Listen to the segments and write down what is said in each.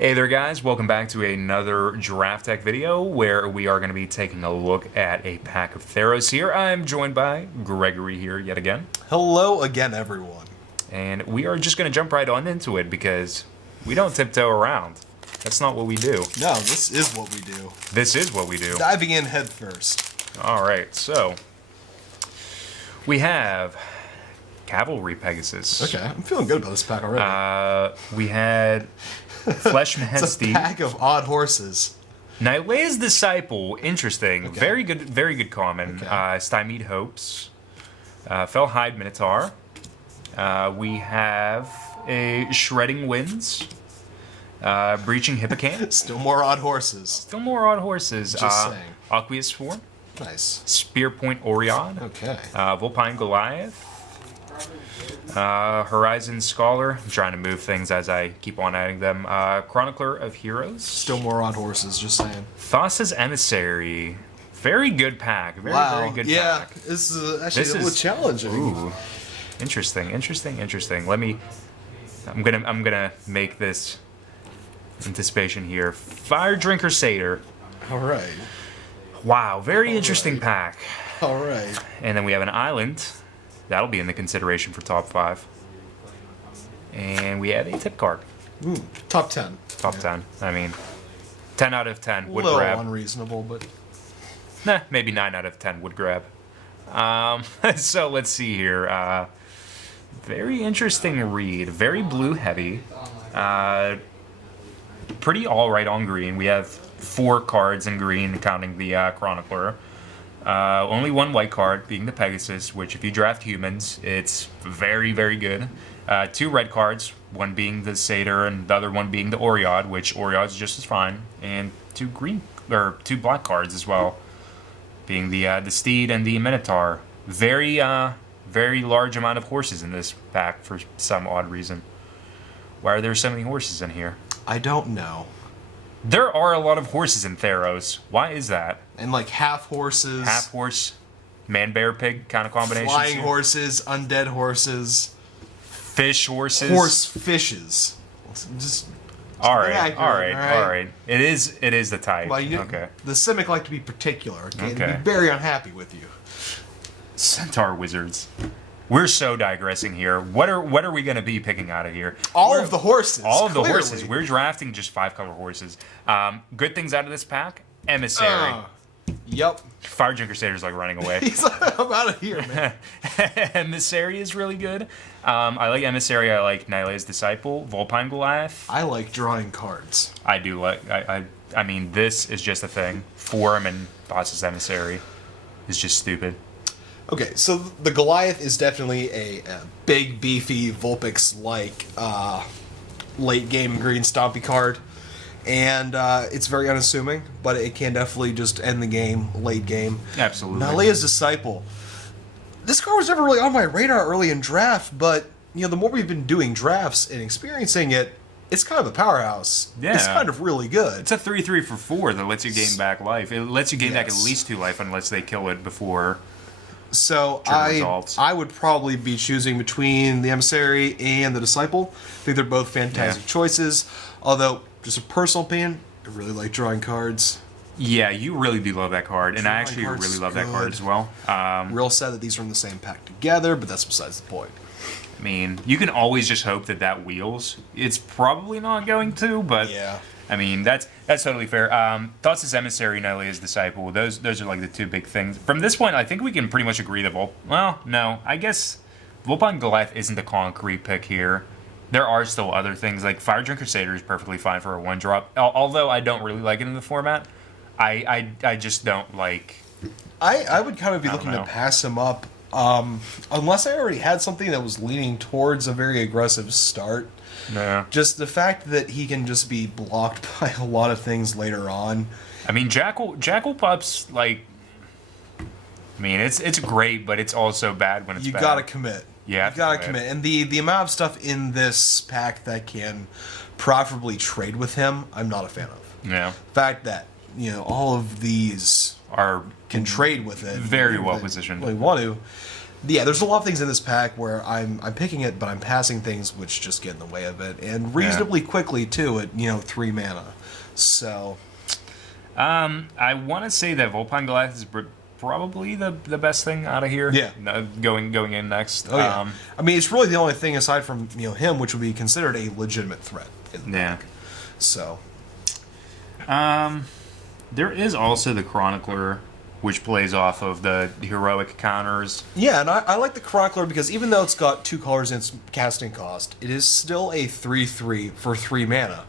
Hey there guys, welcome back to another Draft Tech video where we are going to be taking a look at a pack of Theros here. I'm joined by Gregory here yet again. Hello again, everyone. And we are just going to jump right on into it because we don't tiptoe around. That's not what we do. No, this is what we do. This is what we do. Diving in head first. Alright, so we have Cavalry Pegasus. Okay, I'm feeling good about this pack already. We had Flesh It's a pack of odd horses. Nylea's Disciple, interesting. Okay. Very good common. Okay. Stymied Hopes. Fellhide Minotaur. We have a Shredding Winds. Breaching Hippocamp. Still more odd horses. Still more odd horses. Just saying. Aqueous Form. Nice. Spearpoint Orion. Okay. Vulpine Goliath. Horizon Scholar. I'm trying to move things as I keep on adding them. Chronicler of Heroes. Still more odd horses, just saying. Thassa's Emissary. Very good pack. Very good pack. This is actually a little challenging. Ooh. Interesting. I'm gonna make this anticipation here. Fire Drinker Satyr. Alright. Wow, very interesting pack. Alright. And then we have an island. That'll be in the consideration for top 5. And we have a tip card. Ooh, top 10. Top 10. I mean, 10 out of 10 would a little grab. unreasonable, but... Nah, maybe 9 out of 10 would grab. So let's see here. Very interesting read. Very blue heavy. Pretty alright on green. We have 4 cards in green, counting the Chronicler. Only 1 white card, being the Pegasus, which if you draft humans, it's very, very good. 2 red cards, 1 being the Satyr and the other 1 being the Oread, which Oread's just as fine. And 2 black cards as well, being the Steed and the Minotaur. Very large amount of horses in this pack for some odd reason. Why are there so many horses in here? I don't know. There are a lot of horses in Theros. Why is that? And like half horses. Half horse, man, bear, pig kind of combinations. Flying here. horses, undead horses. Fish horses. Horse fishes. Just all right. accurate. It is the type. Well, okay. The Simic like to be particular. Okay. Okay. Be very unhappy with you. Centaur wizards. We're so digressing here. What are we going to be picking out of here? All of the horses. All of the clearly. horses. We're drafting just 5-color horses. Good things out of this pack. Emissary. Yep. Fire Drinker Satyrs like running away. He's like, I'm out of here, man. Emissary is really good. I like Emissary. I like Nylea's Disciple. Vulpine Goliath. I like drawing cards. I do like. I mean, this is just a thing. Forum and Thassa's Emissary is just stupid. Okay, so the Goliath is definitely a big, beefy, Vulpix-like late-game green stompy card. And it's very unassuming, but it can definitely just end the game, late game. Absolutely. Nylea's Disciple. This card was never really on my radar early in draft, but the more we've been doing drafts and experiencing it, it's kind of a powerhouse. Yeah. It's kind of really good. It's a 3/3 for 4 that lets you gain back life. It lets you gain back at least 2 life unless they kill it before. So results. I would probably be choosing between the Emissary and the Disciple. I think they're both fantastic choices. Although, just a personal opinion, I really like drawing cards. Yeah, you really do love that card, and I Drawing actually card's really love that card good. as well. Real sad that these are in the same pack together, but that's besides the point. I mean, you can always just hope that that wheels. It's probably not going to, but Yeah. I mean that's totally fair. Thassa's Emissary, Nylea's Disciple. Those are like the 2 big things. From this point, I think we can pretty much agree that I guess Vulpine Goliath isn't the concrete pick here. There are still other things like Fire Drinker Satyr is perfectly fine for a 1-drop. Although I don't really like it in the format, I just don't like. I would kind of be looking know. to pass him up, unless I already had something that was leaning towards a very aggressive start. No. Just the fact that he can just be blocked by a lot of things later on. I mean, Jackal Pups, like, I mean, it's great, but it's also bad when it's You bad. gotta commit. Yeah, You gotta commit. And the amount of stuff in this pack that can profitably trade with him, I'm not a fan of. Yeah. The fact that, all of these Are can trade with it. very well if they positioned. really want to. Yeah, there's a lot of things in this pack where I'm picking it, but I'm passing things which just get in the way of it, and reasonably quickly too at 3 mana. So, I want to say that Volpine Goliath is probably the best thing out of here. Yeah. Going in next. oh yeah, I mean it's really the only thing aside from him which would be considered a legitimate threat. In the pack. So, there is also the Chronicler, which plays off of the heroic counters. yeah, and I like the Chronicler because even though it's got 2 colors in its casting cost, it is still a 3/3 for 3 mana,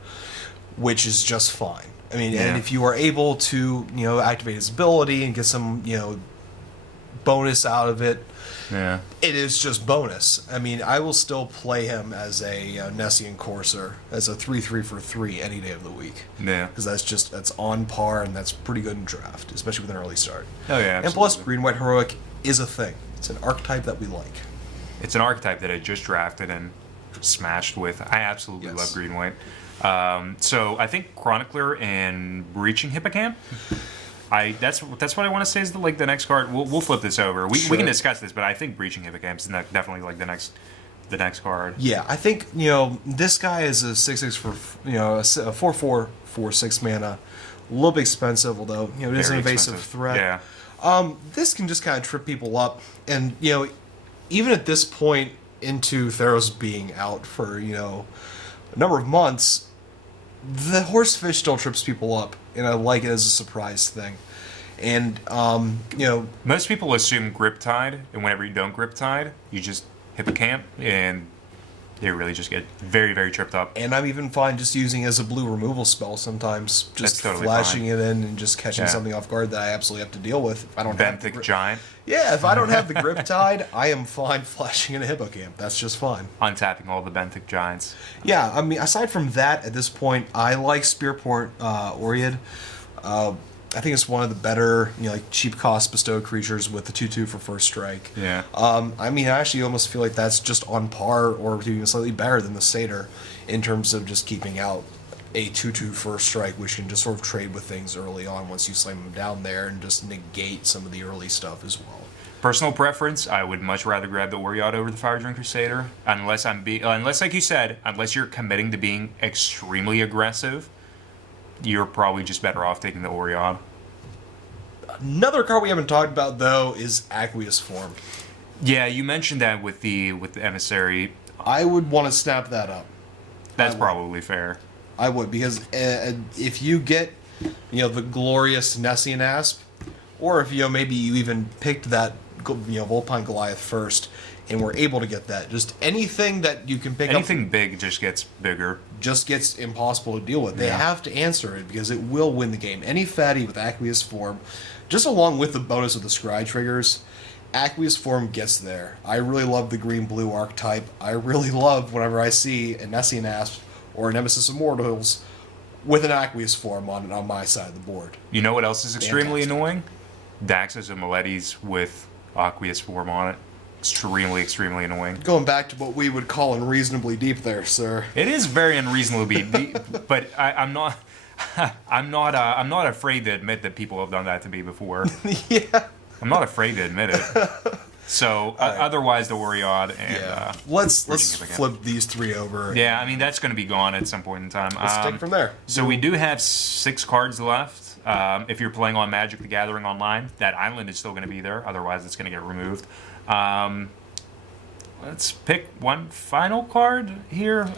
which is just fine. I mean, and if you are able to, activate his ability and get some, bonus out of it, it is just bonus. I mean, I will still play him as a Nessian Courser, as a 3/3 for 3 any day of the week. Yeah. Because that's on par and that's pretty good in draft, especially with an early start. Oh, yeah, absolutely. And plus, Green-White Heroic is a thing. It's an archetype that we like. It's an archetype that I just drafted and smashed with. I absolutely love Green-White. So I think Chronicler and Breaching Hippocamp. That's what I want to say is the next card. We'll flip this over. We can discuss this, but I think Breaching Hippocamp is definitely like the next card. Yeah, I think this guy is a 6/6 for a 4/4 for 6 mana. A little bit expensive, although it is an evasive threat. Yeah. This can just kind of trip people up, and even at this point into Theros being out for a number of months, the Horsefish still trips people up, and I like it as a surprise thing. And most people assume Grip Tide, and whenever you don't Grip Tide, you just Hippocamp, and they really just get very, very tripped up. And I'm even fine just using it as a blue removal spell sometimes, just totally flashing fine. it in and just catching something off guard that I absolutely have to deal with. If I don't have Benthic Giant. Yeah, if I don't have the Grip Tide, I am fine flashing in a Hippocamp. That's just fine. Untapping all the Benthic Giants. Yeah, I mean, aside from that, at this point, I like Spearport Oread. I think it's one of the better, cheap cost bestowed creatures with the 2/2 for first strike. Yeah. I mean, I actually almost feel like that's just on par or even slightly better than the Satyr in terms of just keeping out a 2/2 first strike, which can just sort of trade with things early on once you slam them down there and just negate some of the early stuff as well. Personal preference, I would much rather grab the Oread over the Fire Dream Crusader, unless like you said, unless you're committing to being extremely aggressive. You're probably just better off taking the Oread. Another card we haven't talked about though is Aqueous Form. Yeah, you mentioned that with the Emissary. I would want to snap that up. That's probably fair. I would, because if you get the glorious Nessian Asp, or if maybe you even picked that Volpine Goliath first and were able to get that, just anything that you can pick up, anything big just gets bigger, just gets impossible to deal with. They have to answer it because it will win the game. Any fatty with Aqueous Form, just along with the bonus of the Scry triggers, Aqueous Form gets there. I really love the green-blue archetype. I really love whenever I see a Nessian Asp or a Nemesis Immortals with an Aqueous Form on my side of the board. You know what else is extremely annoying? Daxos and Maletis with Aqueous Form on it. Extremely, extremely annoying. Going back to what we would call unreasonably deep there, sir. It is very unreasonably deep, but I'm not. I'm not afraid to admit that people have done that to me before. Yeah. I'm not afraid to admit it. So otherwise, the Oread and let's flip these 3 over. Yeah, I mean that's going to be gone at some point in time. Let's take from there. So we do have 6 cards left. If you're playing on Magic: The Gathering online, that island is still going to be there. Otherwise, it's going to get removed. Let's pick one final card here.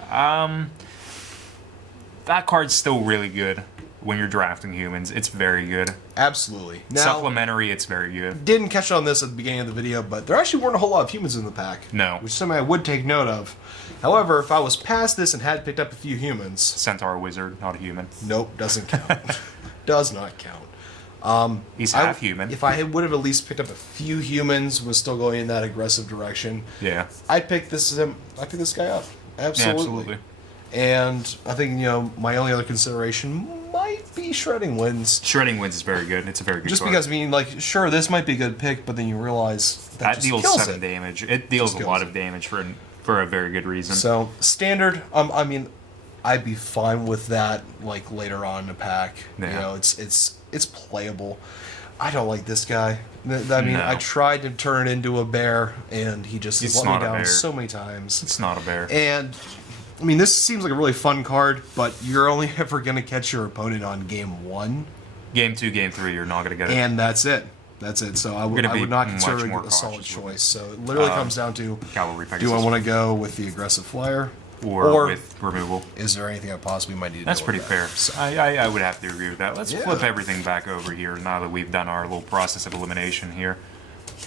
That card's still really good when you're drafting humans. It's very good. Absolutely. Now, supplementary, it's very good. Didn't catch on this at the beginning of the video, but there actually weren't a whole lot of humans in the pack. No. Which is something I would take note of. However, if I was past this and had picked up a few humans... Centaur Wizard, not a human. Nope, doesn't count. Does not count. He's half human. If I would have at least picked up a few humans, was still going in that aggressive direction. Yeah. I'd pick this guy up. Absolutely. Yeah, absolutely. And I think, my only other consideration might be Shredding Winds. Shredding Winds is very good. It's a very good Just card. because, sure, this might be a good pick, but then you realize that just deals kills 7 damage. It deals a lot of damage for a very good reason. So, standard, I'd be fine with that, later on in the pack. Yeah. It's playable. I don't like this guy. I mean, No. I tried to turn it into a bear, and he just It's let me not a down bear. so many times. It's not a bear. And I mean, this seems like a really fun card, but you're only ever going to catch your opponent on game 1, Game 2, Game 3, you're not going to get it. and that's it. That's it. So I Gonna be would not much consider more it a solid cautious with it. choice. So it literally comes down to, Cavalry do I Pegasus. want to go with the aggressive flyer, or with removal. is there anything I possibly might need to That's deal pretty with fair. that? So, I would have to agree with that. Let's Yeah. flip everything back over here now that we've done our little process of elimination here.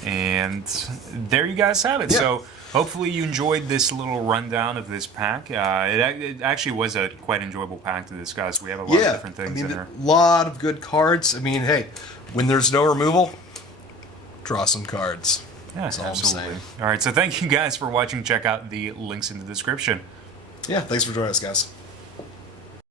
And there you guys have it. Yeah. So hopefully you enjoyed this little rundown of this pack. It actually was a quite enjoyable pack to discuss. We have a lot of yeah, different I things mean, in there. a lot of good cards. I mean, hey, when there's no removal, draw some cards. Yeah, That's all I'm absolutely. saying. All right, so thank you guys for watching. Check out the links in the description. Yeah, thanks for joining us, guys.